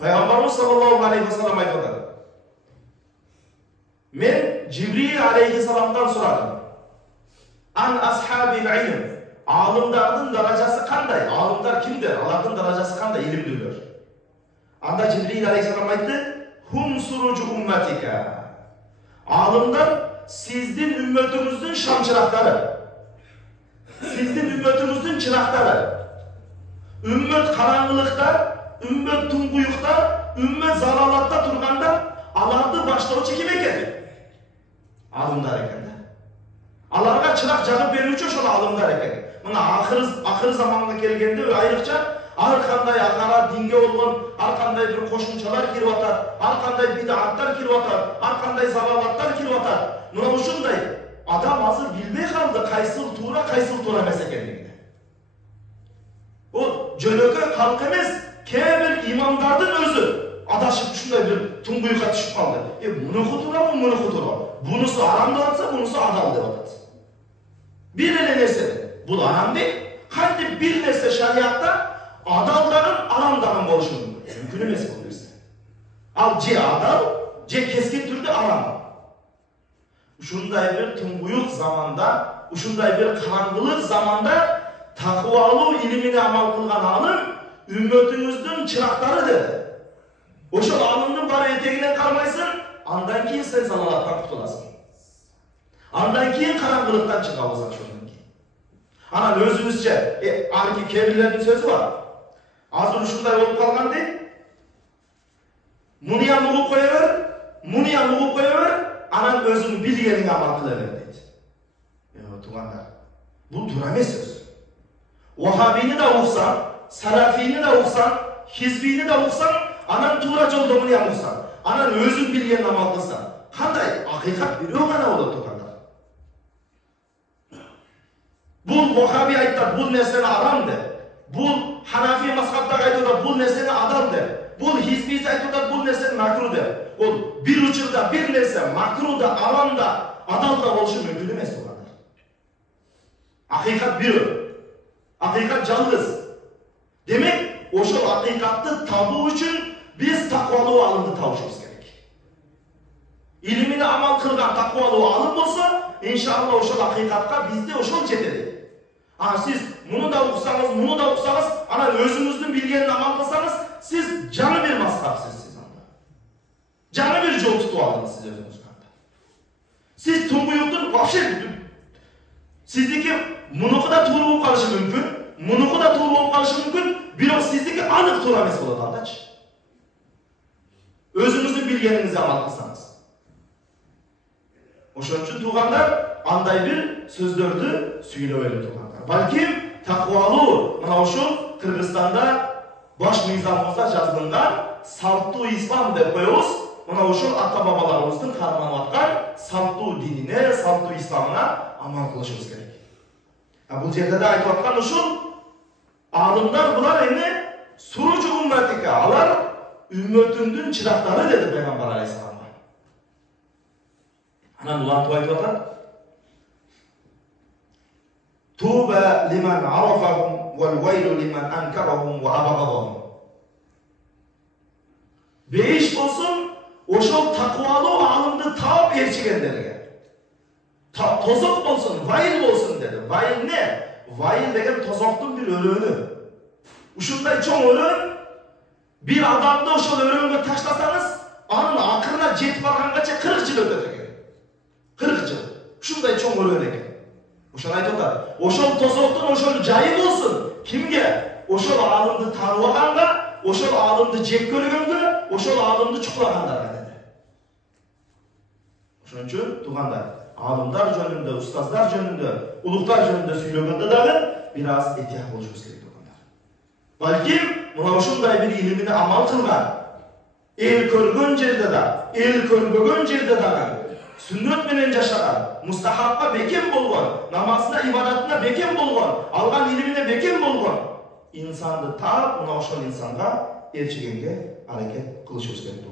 Peygamberimiz sallallahu aleyhi ve sellem aytadi. Men Cibril aleyhisselamdan soradım. An ashabil ilm. Alımdardın darajası kanday? Alımdar kimdir? Alardın darajası kanday? İlimliler. Anda Cibril aleyhisselam aytdı. Hum surucu ummatika. Alımlar sizdin ümmetimizin şam çırakları. Sizdin ümmetimizin çırakları. Ümmet karanlıkta, ümmet tuңguyukta, ümmet zaralatta turganda alardı başlavchi kim ekan? Alımlar ekan. Alarga çırak jagып berүүчү ошол alımlar ekan. Мына акыр заманга келгенде айрыкча ар кандай акара динге болгон ар кандай бир кошумчалар кирип атат, ар кандай бидаттар кирип атат, ар кандай залалаттар кирип атат. Мына ушундай адам азыр билбей калды кайсыл туура эмес экендигин. Бул жөнөкөй калк эмес, кээ бир имамдардын өзү адашып ушундай бир туңгуюкка түшүп калды. Мунуку туурабы, мунуку туурабы? Бунусу арам деп атса, бунусу адал деп атат. Bir ele nерсе, бул арам дейт. Кантип бир нерсе шариатта адал дагы, арам дагы болушу мүмкүн. Мүмкүн эмес бул нерсе. Ал же адал, же кескин түрдө арам. Ушундай бир туңгуюк заманда, ушундай бир караңгылык заманда такыбалуу илимине амал кылган алым үммөтүңүздүн чырактары деди. Ошол алымдын баары этегинен кармайсың, андан кийин сен залалаттан кутуласың. Андан кийин караңгылыктан чыгабыз ошондон кийин. Анан өзүбүзчө арки кебирлердин сөзү бар. Азыр ушундай болуп калган дейт. Муну угуп кое бер, муну угуп кое бер, анан өзүң билгениңе амал кыла бер дейт. Туугандар, бул туура эмес сөз. Вахабини да уксаң, Салафини да уксаң, Хизбини да уксаң, анан туура жолдо муну уксаң, анан өзүң билген амал кылсаң, кандай акыйкат бирөө гана болот туугандар. Бул Вахаби айтат, бул нерсени арам деп. Бул Ханафи мазхабтагы айтат, бул нерсени адал деп. Бул Хизбиси айтат, бул нерсени макру деп. Ол бир учурда бир нерсе макру да, арам да, адал да болушу мүмкүн эмес туугандар. Акыйкат бирөө. Акыйкат жалгыз. Демек, ошол акыйкатты табуу үчүн биз такыбалуу алымды табышыбыз керек. Илимине амал кылган такыбалуу алым болсо, иншалла ошол акыйкатка бизде ошол жетет. Siz bunu da уксаңыз, муну да уксаңыз, анан өзүңүздүн билгенин амал кылсаңыз, сиз жаны бир мазхабсыз сиз анда. Жаны бир жол тутуп алдыңыз сиз өзүңүз анда. Сиз туңгуюктун вообще сиздики мунуку да туура болуп калышы мүмкүн, мунуку да туура болуп калышы мүмкүн, бирок сиздики анык туура эмес болот алдачы. Өзүңүздүн билгениңизди амал кылсаңыз. Ошон үчүн туугандар, андай бир сөздөрдү сүйлөбөйлү туугандар. Балким такыбалуу мына ушул Кыргызстанда баш мыйзамыбызда жазылган салттуу ислам деп коебуз. Мына ушул ата бабаларыбыздын карманып аткан салттуу динине, салттуу исламына амал кылышыбыз керек. Бул жерде да айтып аткан ушул алымдар булар эми суруучу умматика, алар үммөтүңдүн чырактары деди Пайгамбар алейхисалам. Анан улантып айтып атат. Туба лиман арафахум вал вайлу лиман анкарахум ва абагадахум. Бейиш болсун, ошол такыбалуу алымды таап ээрчигендерге. Тозок болсун, вайыл болсун деди. Вайыл не? Вайыл деген тозоктун бир өрөөнү. Ушундай чоң өрөөн, бир адамды ошол өрөөнгө таштасаңыз, анын акырына жетип барганганча 40 жыл өтөт экен. 40 жыл. Ушундай чоң өрөөн экен. Ошол айтып атат. Ошол тозоктун ошол жайы болсун. Кимге? Ошол алымды таанып алганга, ошол алымды жек көргөнгө, ошол алымды чукулагандарга деди. Ошон үчүн туугандар, алымдар жөнүндө, устаздар жөнүндө, улуктар жөнүндө сүйлөгөндө дагы бир аз этият болушубуз керек туугандар. Балким мына ушундай бир илимине амал кылган, эл көргөн жерде да, эл көрбөгөн жерде дагы сүннөт менен жашаган, мустахабка бекем болгон, намазына, ибадатына бекем болгон, алган илимине бекем болгон инсанды таап, мына ошол инсанга ээрчигенге аракет кылышыбыз керек.